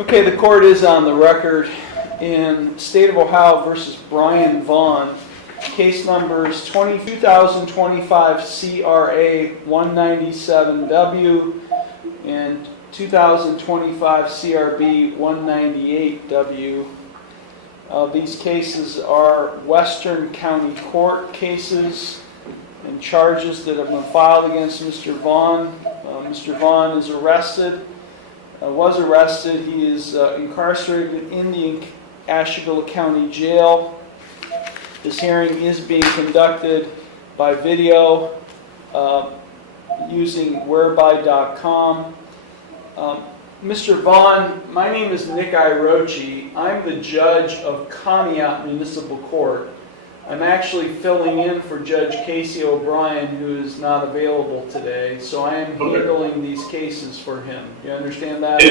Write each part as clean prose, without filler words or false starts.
Okay, the court is on the record in State of Ohio versus Brian Vaughn, case numbers 2025 CRA 197W and 2025 CRB 198W. These cases are Western County Court cases and charges that have been filed against Mr. Vaughn. Mr. Vaughn is was arrested. He is incarcerated in the Ashtabula County Jail. This hearing is being conducted by video using whereby.com. Mr. Vaughn, my name is Nick Iarocci. I'm the judge of Conneaut Municipal Court. I'm actually filling in for Judge Casey O'Brien, who is not available today, so I am handling these cases for him. You understand that?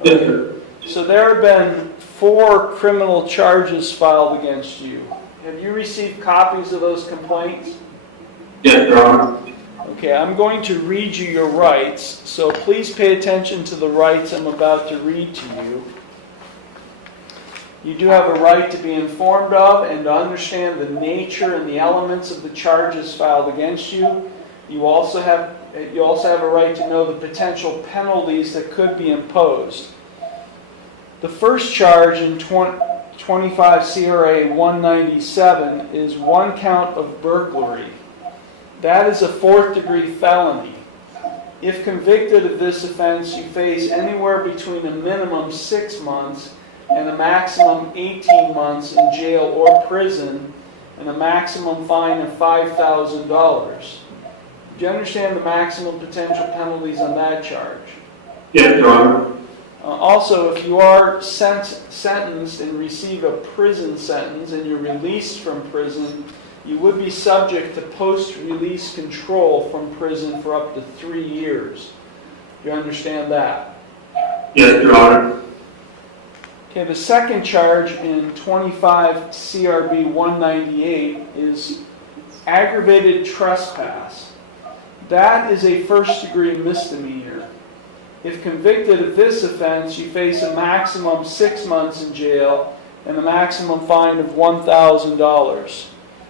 Okay. So there have been 4 criminal charges filed against you. Have you received copies of those complaints? Yes, Your Honor. Okay, I'm going to read you your rights, so please pay attention to the rights I'm about to read to you. You do have a right to be informed of and to understand the nature and the elements of the charges filed against you. You also have a right to know the potential penalties that could be imposed. The first charge in 25 CRA 197 is 1 count of burglary. That is a 4th-degree felony. If convicted of this offense, you face anywhere between a minimum 6 months and a maximum 18 months in jail or prison, and a maximum fine of $5,000. Do you understand the maximum potential penalties on that charge? Yes, Your Honor. Also, if you are sentenced and receive a prison sentence and you're released from prison, you would be subject to post-release control from prison for up to 3 years. Do you understand that? Yes, Your Honor. Okay, the second charge in 25 CRB 198 is aggravated trespass. That is a 1st-degree misdemeanor. If convicted of this offense, you face a maximum 6 months in jail and a maximum fine of $1,000.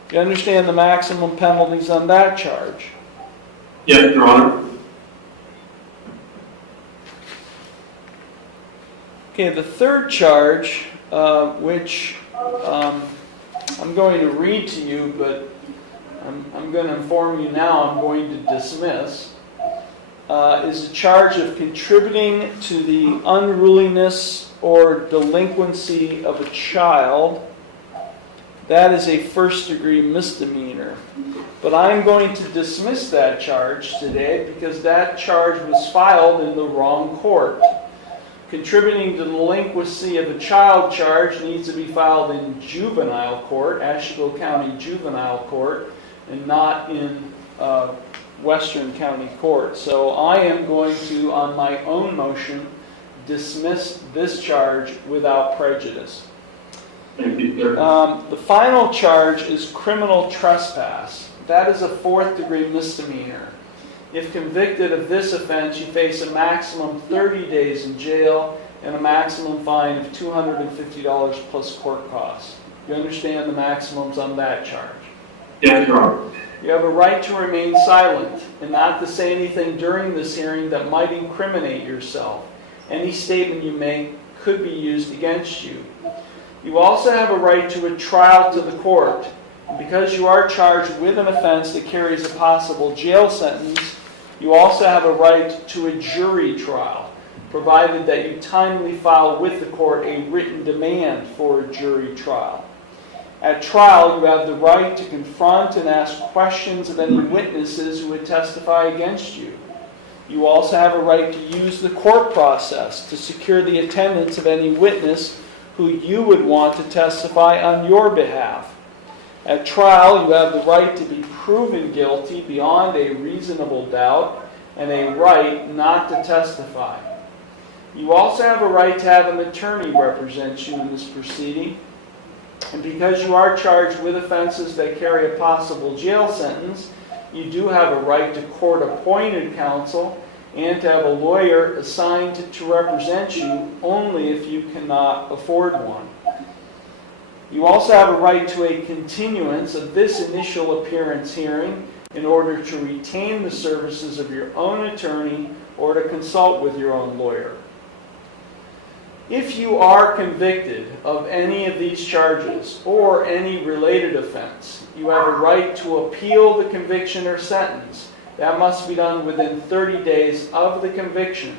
Do you understand the maximum penalties on that charge? Yes, Your Honor. Okay, the third charge, which I'm going to read to you, but I'm going to inform you now I'm going to dismiss, is a charge of contributing to the unruliness or delinquency of a child. That is a 1st-degree misdemeanor. But I'm going to dismiss that charge today because that charge was filed in the wrong court. Contributing to the delinquency of a child charge needs to be filed in juvenile court, Ashtabula County Juvenile Court, and not in Western County Court. So I am going to, on my own motion, dismiss this charge without prejudice. Thank you, sir. The final charge is criminal trespass. That is a 4th-degree misdemeanor. If convicted of this offense, you face a maximum 30 days in jail and a maximum fine of $250 plus court costs. You understand the maximums on that charge? Yes, Your Honor. You have a right to remain silent and not to say anything during this hearing that might incriminate yourself. Any statement you make could be used against you. You also have a right to a trial to the court. And because you are charged with an offense that carries a possible jail sentence, you also have a right to a jury trial, provided that you timely file with the court a written demand for a jury trial. At trial, you have the right to confront and ask questions of any witnesses who would testify against you. You also have a right to use the court process to secure the attendance of any witness who you would want to testify on your behalf. At trial, you have the right to be proven guilty beyond a reasonable doubt and a right not to testify. You also have a right to have an attorney represent you in this proceeding. And because you are charged with offenses that carry a possible jail sentence, you do have a right to court-appointed counsel and to have a lawyer assigned to represent you only if you cannot afford one. You also have a right to a continuance of this initial appearance hearing in order to retain the services of your own attorney or to consult with your own lawyer. If you are convicted of any of these charges or any related offense, you have a right to appeal the conviction or sentence. That must be done within 30 days of the conviction,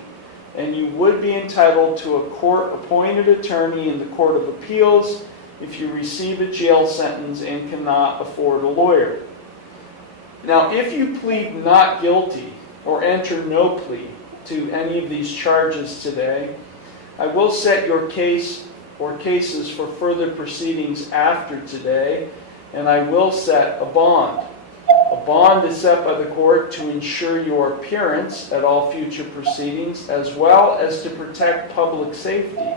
and you would be entitled to a court-appointed attorney in the Court of Appeals if you receive a jail sentence and cannot afford a lawyer. Now, if you plead not guilty or enter no plea to any of these charges today, I will set your case or cases for further proceedings after today, and I will set a bond. A bond is set by the court to ensure your appearance at all future proceedings, as well as to protect public safety.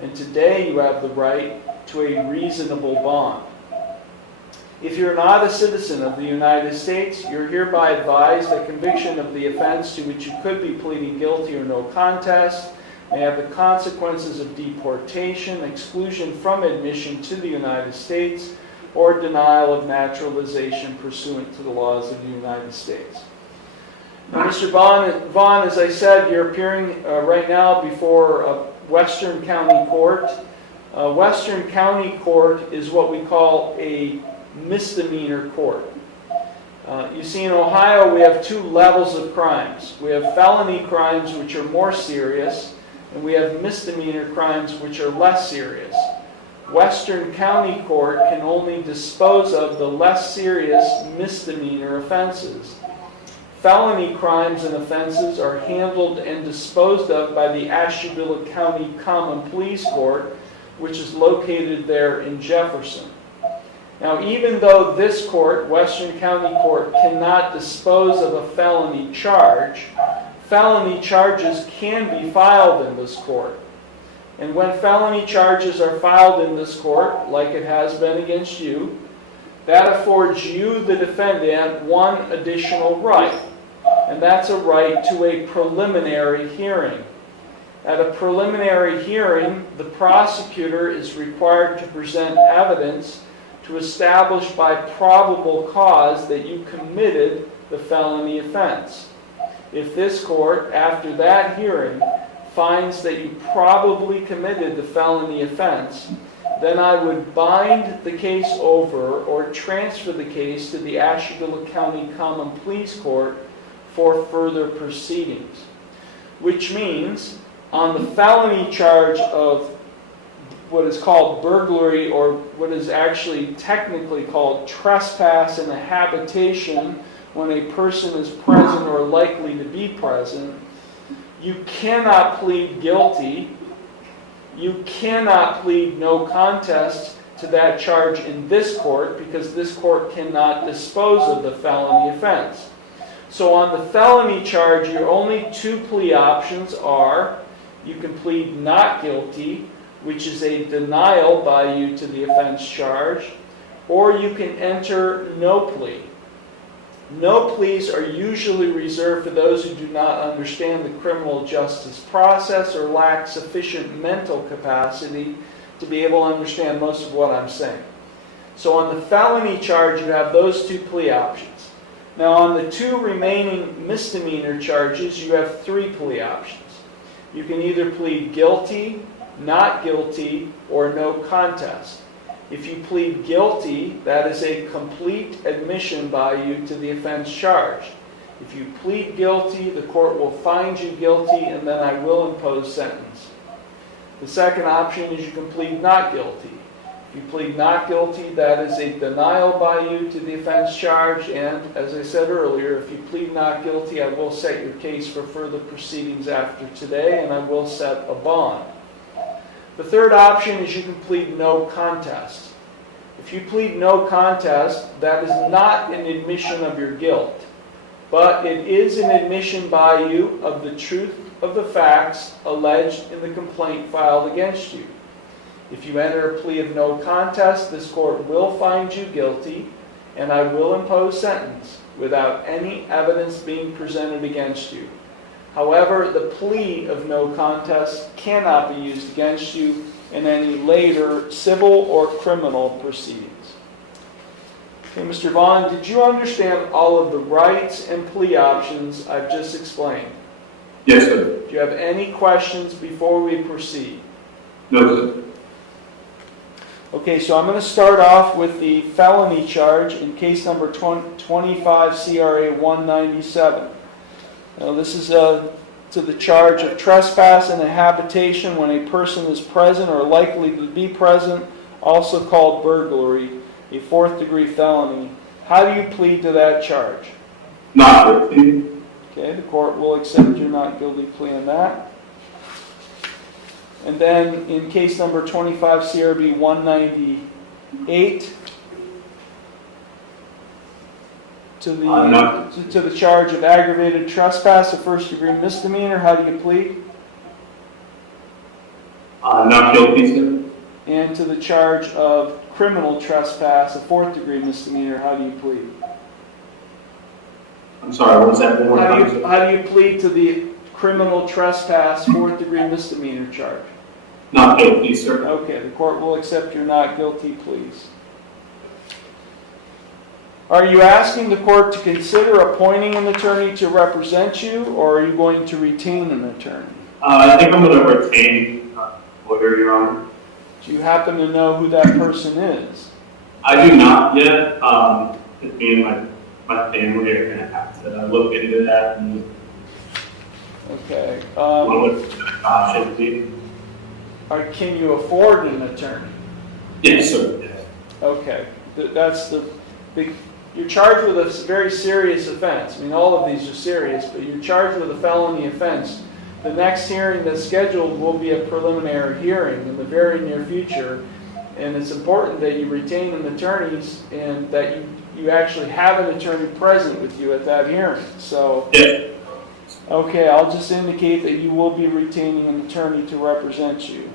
And today you have the right to a reasonable bond. If you're not a citizen of the United States, you're hereby advised that conviction of the offense to which you could be pleading guilty or no contest may have the consequences of deportation, exclusion from admission to the United States, or denial of naturalization pursuant to the laws of the United States. Now, Mr. Vaughn, as I said, you're appearing right now before Western County Court. Western County Court is what we call a misdemeanor court. You see, in Ohio, we have two levels of crimes. We have felony crimes, which are more serious, and we have misdemeanor crimes, which are less serious. Western County Court can only dispose of the less serious misdemeanor offenses. Felony crimes and offenses are handled and disposed of by the Ashtabula County Common Pleas Court, which is located there in Jefferson. Now, even though this court, Western County Court, cannot dispose of a felony charge, felony charges can be filed in this court. And when felony charges are filed in this court, like it has been against you, that affords you, the defendant, one additional right. And that's a right to a preliminary hearing. At a preliminary hearing, the prosecutor is required to present evidence to establish by probable cause that you committed the felony offense. If this court, after that hearing, finds that you probably committed the felony offense, then I would bind the case over or transfer the case to the Ashtabula County Common Pleas Court for further proceedings. Which means, on the felony charge of what is called burglary, or what is actually technically called trespass in a habitation when a person is present or likely to be present, you cannot plead guilty. You cannot plead no contest to that charge in this court because this court cannot dispose of the felony offense. So on the felony charge, your only two plea options are you can plead not guilty, which is a denial by you to the offense charge, or you can enter no plea. No pleas are usually reserved for those who do not understand the criminal justice process or lack sufficient mental capacity to be able to understand most of what I'm saying. So on the felony charge, you have those two plea options. Now on the two remaining misdemeanor charges, you have three plea options. You can either plead guilty, not guilty, or no contest. If you plead guilty, that is a complete admission by you to the offense charged. If you plead guilty, the court will find you guilty, and then I will impose sentence. The second option is you can plead not guilty. If you plead not guilty, that is a denial by you to the offense charge, and as I said earlier, if you plead not guilty, I will set your case for further proceedings after today, and I will set a bond. The third option is you can plead no contest. If you plead no contest, that is not an admission of your guilt, but it is an admission by you of the truth of the facts alleged in the complaint filed against you. If you enter a plea of no contest, this court will find you guilty, and I will impose sentence without any evidence being presented against you. However, the plea of no contest cannot be used against you in any later civil or criminal proceedings. Okay, Mr. Vaughn, did you understand all of the rights and plea options I've just explained? Yes, sir. Do you have any questions before we proceed? No, sir. Okay, so I'm going to start off with the felony charge in case number 25 CRA 197. Now, this is to the charge of trespass in a habitation when a person is present or likely to be present, also called burglary, a fourth-degree felony. How do you plead to that charge? Not guilty. Okay, the court will accept your not guilty plea on that. And then in case number 25 CRB 198, to the charge of aggravated trespass, a first-degree misdemeanor, how do you plead? Not guilty, sir. And to the charge of criminal trespass, a fourth-degree misdemeanor, how do you plead? I'm sorry, what was that one more time, sir? How do you plead to the criminal trespass, fourth-degree misdemeanor charge? Not guilty, sir. Okay, the court will accept your not guilty pleas. Are you asking the court to consider appointing an attorney to represent you, or are you going to retain an attorney? I think I'm going to retain lawyer, Your Honor. Do you happen to know who that person is? I do not yet. Me and my family are going to have to look into that and Okay. what the option be. Can you afford an attorney? Yes, sir. Yes. Okay. That's the big... You're charged with a very serious offense. I mean, all of these are serious, but you're charged with a felony offense. The next hearing that's scheduled will be a preliminary hearing in the very near future, and it's important that you retain an attorney and that you actually have an attorney present with you at that hearing. So, Yes. okay, I'll just indicate that you will be retaining an attorney to represent you.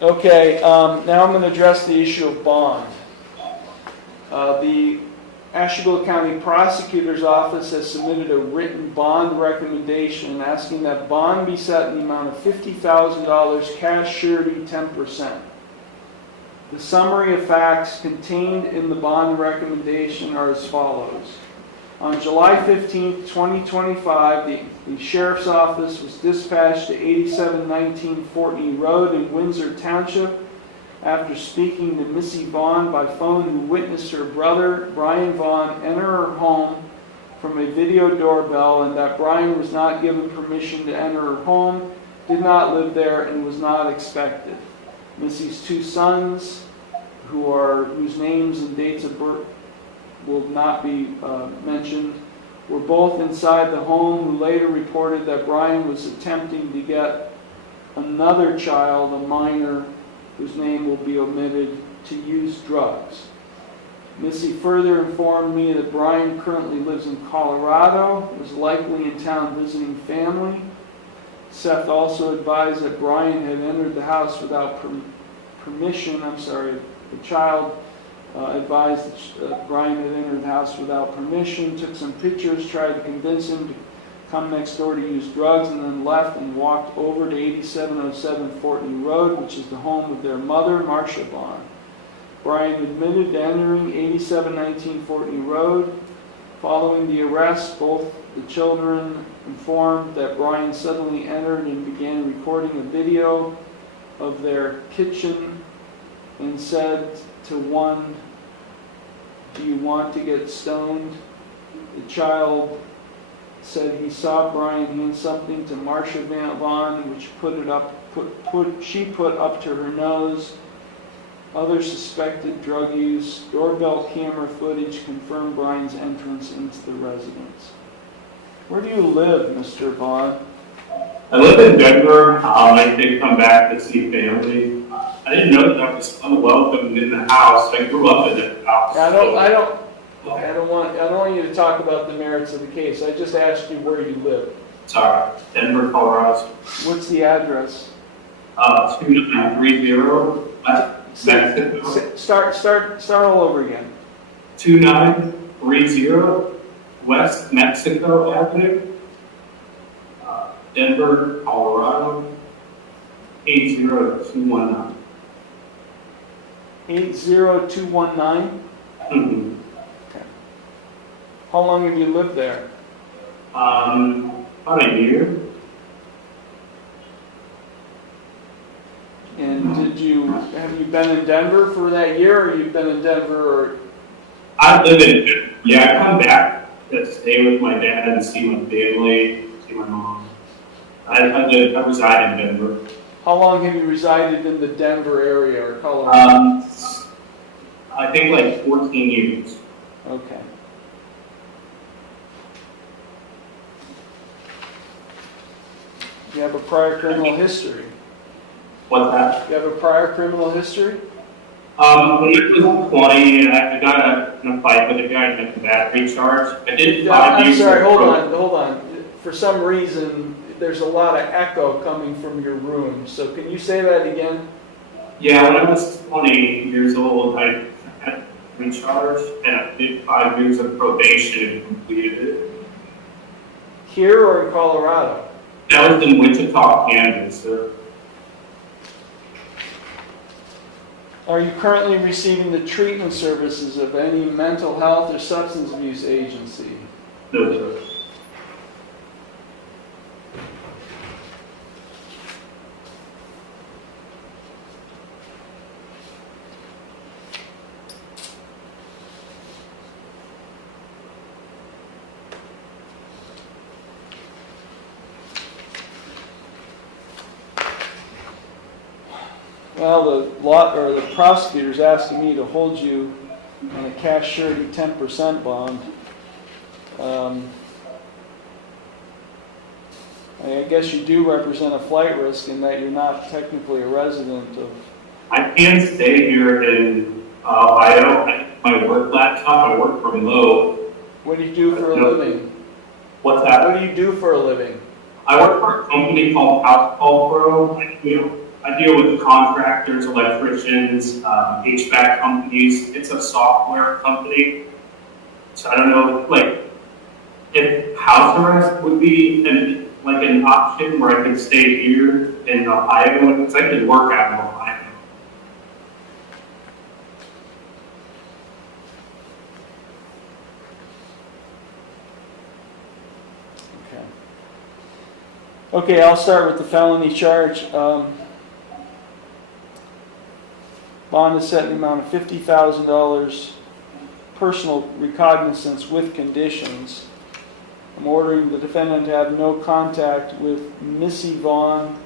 Okay, now I'm going to address the issue of bond. The Ashtabula County Prosecutor's Office has submitted a written bond recommendation asking that bond be set in the amount of $50,000, cash surety 10%. The summary of facts contained in the bond recommendation are as follows. On July 15, 2025, the Sheriff's Office was dispatched to 8719 Fortney Road in Windsor Township after speaking to Missy Vaughn by phone, who witnessed her brother, Brian Vaughn, enter her home from a video doorbell, and that Brian was not given permission to enter her home, did not live there, and was not expected. Missy's two sons, whose names and dates of birth will not be mentioned, were both inside the home, who later reported that Brian was attempting to get another child, a minor, whose name will be omitted, to use drugs. Missy further informed me that Brian currently lives in Colorado, was likely in town visiting family. Seth also advised that Brian had entered the house without permission. The child advised that Brian had entered the house without permission, took some pictures, tried to convince him to come next door to use drugs, and then left and walked over to 8707 Fortney Road, which is the home of their mother, Marcia Vaughn. Brian admitted to entering 8719 Fortney Road. Following the arrest, both the children informed that Brian suddenly entered and began recording a video of their kitchen and said to one, "Do you want to get stoned?" The child said he saw Brian hand something to Marcia Vaughn, which she put up to her nose. Other suspected drug use. Doorbell camera footage confirmed Brian's entrance into the residence. Where do you live, Mr. Vaughn? I live in Denver. I did come back to see family. I didn't know that I was unwelcome in the house. I grew up in the house. I don't want you to talk about the merits of the case. I just asked you where you live. Sorry, Denver, Colorado. What's the address? 2930. Start all over again. 2930 30 West Mexico Avenue, Denver, Colorado, 80219. 80219? Mm-hmm. Okay. How long have you lived there? About a year. And have you been in Denver for that year, or you've been in Denver, or? I live in Denver. Yeah, I come back to stay with my dad and see my family, see my mom. I reside in Denver. How long have you resided in the Denver area or Colorado? I think like 14 years. Okay. You have a prior criminal history. What's that? You have a prior criminal history? When I was 20, I got in a fight with a guy and a battery charge. I did 5 years. I'm sorry, hold on. For some reason, there's a lot of echo coming from your room. So can you say that again? Yeah, when I was 20 years old, I had recharged and I did 5 years of probation and completed it. Here or in Colorado? That was in Wichita, Kansas, sir. Are you currently receiving the treatment services of any mental health or substance abuse agency? No, sir. Well, the prosecutor's asking me to hold you on a cash surety 10% bond. I guess you do represent a flight risk in that you're not technically a resident of. I can stay here in Ohio. My work laptop, I work remote. What do you do for a living? What's that? What do you do for a living? I work for a company called House Call Pro. I deal with contractors, electricians, HVAC companies. It's a software company. So I don't know, like, if house arrest would be an option where I could stay here in Ohio, because I could work out in Ohio. Okay, I'll start with the felony charge. Bond is set in the amount of $50,000, personal recognizance with conditions. I'm ordering the defendant to have no contact with Missy Vaughn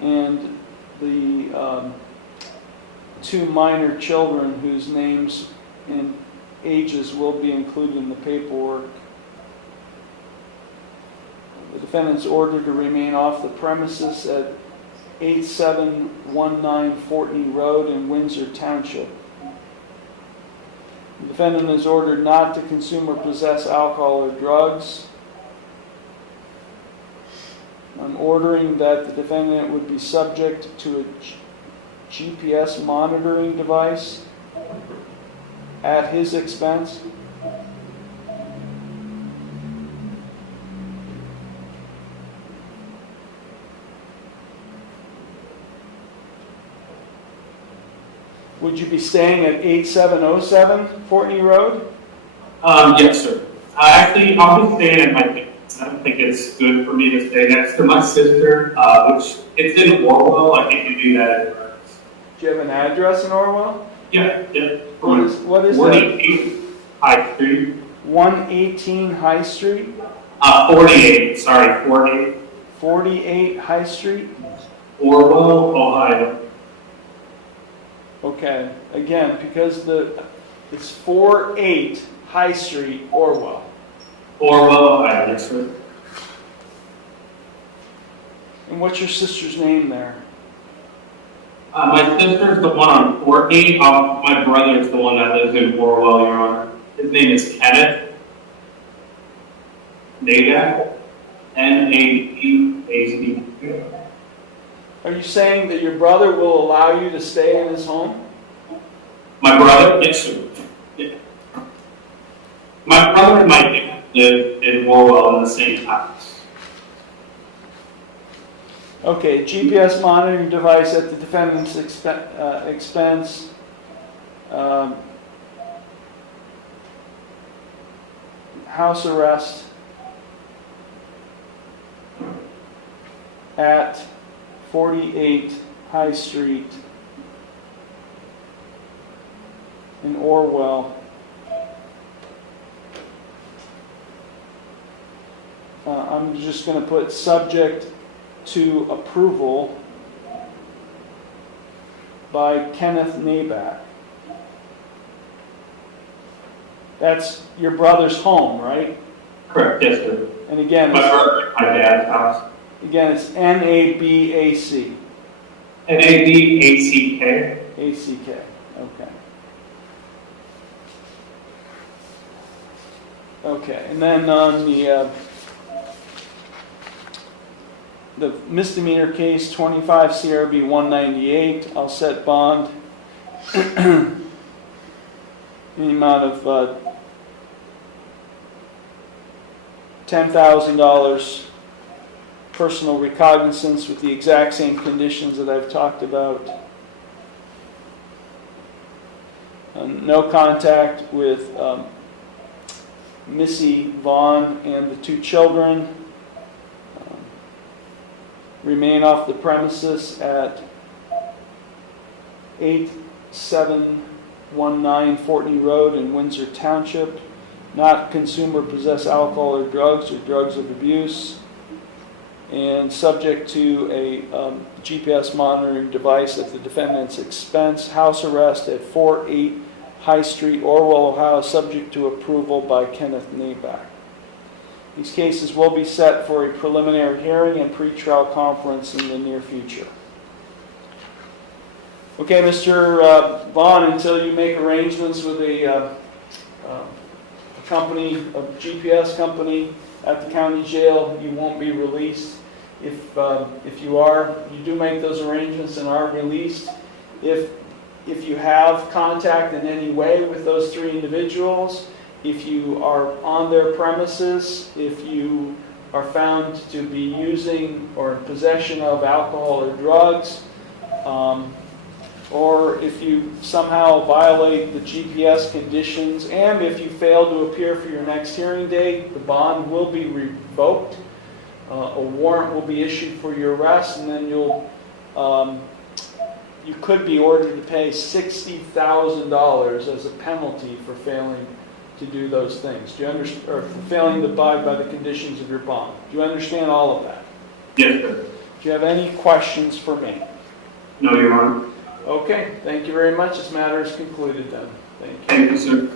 and the 2 minor children whose names and ages will be included in the paperwork. The defendant's ordered to remain off the premises at 8719 Fortney Road in Windsor Township. The defendant is ordered not to consume or possess alcohol or drugs. I'm ordering that the defendant would be subject to a GPS monitoring device at his expense. Would you be staying at 8707 Fortney Road? Yes, sir. I'll be staying at my parents'. I don't think it's good for me to stay next to my sister, which it's in Orwell. I think you do that at first. Do you have an address in Orwell? Yeah. What is 118 High Street. 118 High Street? 48. Sorry, 48. 48 High Street? Orwell, Ohio. Okay, again, because it's 48 High Street, Orwell. Orwell, Ohio, yes, sir. And what's your sister's name there? My sister's the one on Courtney. My brother's the one that lives in Orwell, Your Honor. His name is Kenneth Nadak, N-A-D-A-C. Are you saying that your brother will allow you to stay in his home? My brother? Yes, sir. Yeah. My brother and my dad live in Orwell in the same house. Okay, GPS monitoring device at the defendant's expense. House arrest at 48 High Street in Orwell. I'm just going to put subject to approval by Kenneth Naback. That's your brother's home, right? Correct, yes, sir. And again, My brother, my dad's house. again, it's Nabac. Naback. ACK. Okay. Okay, and then on the misdemeanor case 25 CRB 198, I'll set bond in the amount of $10,000 personal recognizance with the exact same conditions that I've talked about. No contact with Missy Vaughn and the 2 children. Remain off the premises at 8719 Fortney Road in Windsor Township. Not consume or possess alcohol or drugs of abuse. And subject to a GPS monitoring device at the defendant's expense. House arrest at 48 High Street, Orwell, Ohio, subject to approval by Kenneth Naback. These cases will be set for a preliminary hearing and pretrial conference in the near future. Okay, Mr. Vaughn, until you make arrangements with a company, a GPS company at the county jail, you won't be released. If you do make those arrangements and are released, if you have contact in any way with those 3 individuals, if you are on their premises, if you are found to be using or in possession of alcohol or drugs, or if you somehow violate the GPS conditions, and if you fail to appear for your next hearing date, the bond will be revoked. A warrant will be issued for your arrest, and then you could be ordered to pay $60,000 as a penalty for failing to do those things. Do you understand, or for failing to abide by the conditions of your bond? Do you understand all of that? Yes, sir. Do you have any questions for me? No, Your Honor. Okay, thank you very much. This matter is concluded then. Thank you. Thank you, sir.